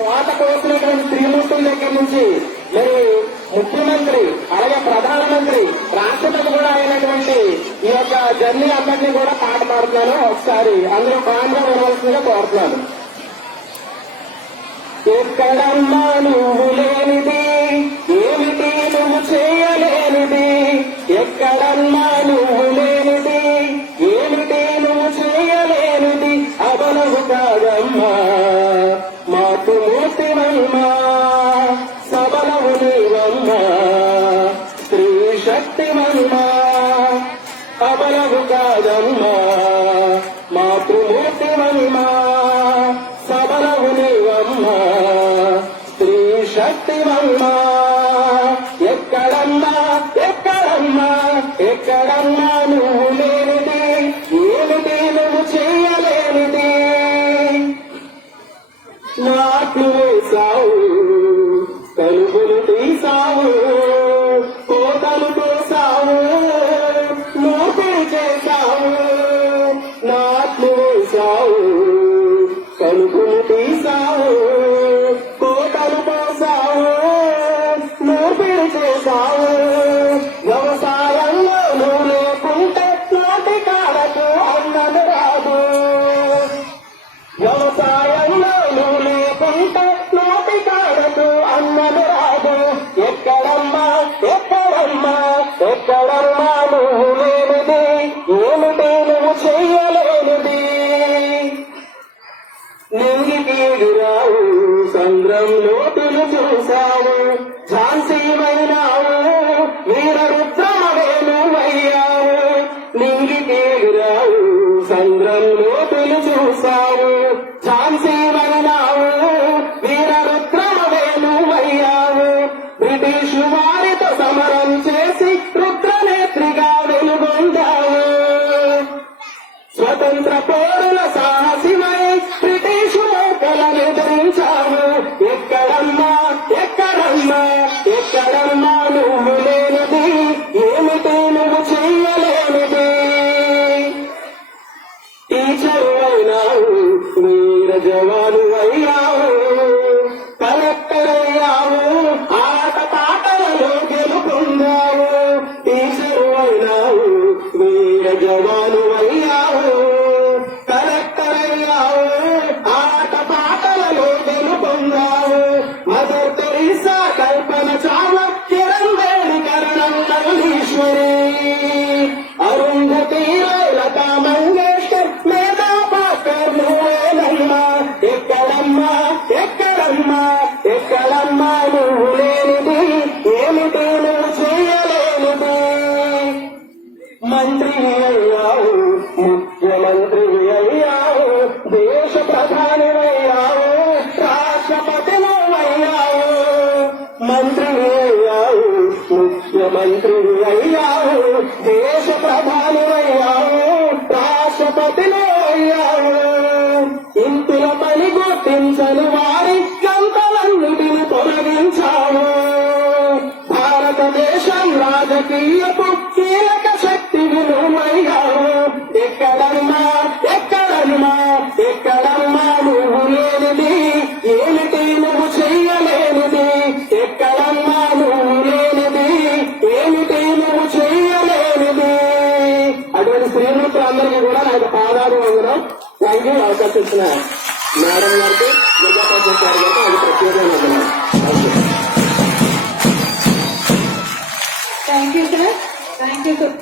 కోట కోసినటువంటి శ్రీమూర్తుల దగ్గర నుంచి మరి ముఖ్యమంత్రి అలాగే ప్రధానమంత్రి రాష్ట్రపతి కూడా అయినటువంటి ఈ యొక్క జర్నీ అందరినీ కూడా పాట పాడుతున్నాను. ఒకసారి అందరూ బాగా వినవలసిందిగా కోరుతున్నాను. ఎక్కడమ్మా నువ్వు లేనిది, ఏమిటి నువ్వు చేయలేనిది, ఎక్కడమ్మా నువ్వు లేనిది, ఏమిటి నువ్వు చేయలేనిది, అబలవు కాదమ్మా మాకు మూర్తివమ్మా, సబలవు నీవమ్మా స్త్రీ శక్తివమ్మా, అబలవు కాదమ్మా మాతృమూర్తివమ్మా, సబలవు నీవమ్మా స్త్రీ శక్తివమ్మా. ఎక్కడమ్మా ఎక్కడమ్మా ఎక్కడమ్మా నువ్వు లేనిది, ఏమిటి నువ్వు చేయలేనిది, నాట్లు వేసావు కలుగులు తీసావు, కోతలు కోసావు, నోపిడి చేశావు, నాట్లు వేసావు కలుగులు తీసావు, కోతలు కోసావు, నోపిడి చేశావు. వ్యవసాయంలో నువ్వు లేకుంటే నాటి కాడకు అన్నది రాదు, వ్యవసాయంలో నువ్వు లేకుంటే నాటి కాడకు అన్నది రాదు. ఎక్కడమ్మా ఎక్కడమ్మా ఎక్కడమ్మా నువ్వు లేనిది, ఏమిటి నువ్వు చెయ్యలేనిది, నింగికి ఎగిరావు సంద్రం లోతులు చూశావు, ఝాన్సీమైనావు వీర రుద్రమవేణువయ్యావు, నింగికి ఎగిరావు సంద్రం లోతులు చూశావు, ఝాన్సీమైనావు వీర రుద్రమవేణువయ్యావు, బ్రిటిషు వారితో సమరం చేసి రుద్రనేత్రిగా వెలుగొందావు, స్వతంత్ర పోరుల సాహసిమై బ్రిటిషు లోకలను ఎదిరించావు. ఎక్కడమ్మా ఎక్కడమ్మా ఎక్కడమ్మా నువ్వు లేనిది, ఏమిటి నువ్వు చెయ్యలేనిది, టీచరు అయినావు వీర జవాను అయ్యావు, కలెక్టర్ అయ్యావు ఆట పాటలలో గెలుపొందావు, టీచరు అయినావు వీర జవాను అయ్యావు, కలెక్టర్ అయ్యావు ఆట పాటలలో గెలుపొందావు. మదర్ తెరీసా కల్పన చావ్లా కిరణ్ బేడి కరణం నవలీశ్వరి, అరుంధతి రాయ్ లతా మంగేష్కర్ మేధా పాకర్ నువ్వేనమ్మా. ఎక్కడమ్మా ఎక్కడమ్మా ఎక్కడమ్మా నువ్వు లేనిది, ఏమిటి నువ్వు చేయలేనిది, మంత్రి అయ్యావు ముఖ్యమంత్రి అయ్యావు, దేశ ప్రధాని అయ్యావు, రాష్ట్రపతి అయ్యావు, మంత్రి అయ్యావు ముఖ్యమంత్రి అయ్యావు, దేశ ప్రధాని అయ్యావు, రాష్ట్రపతి అయ్యావు. ఇంతుల పని గుర్తించని వారి గంటలన్నిటిని తొలగించావు, భారతదేశం రాజకీయపు కీలక శక్తి విలువయ్యావు. ఎక్కడమ్మా ఎక్కడమ్మా ఎక్కడమ్మా నువ్వు లేనిది, ఏమిటి నువ్వు చెయ్యలేనిది, ఎక్కడమ్మా నువ్వు లేనిది, ఏమిటి నువ్వు చెయ్యలేనిది. అటువంటి స్త్రీమూర్తులందరికీ కూడా నాకు పాదాలు వందనం. Thank you. అవకాశం ఇచ్చిన మేడం గారికి దుర్గాప్రసాద్ గారు గారికి అది ప్రత్యేకంగా వందనం. Thank you sir. Thank you sir.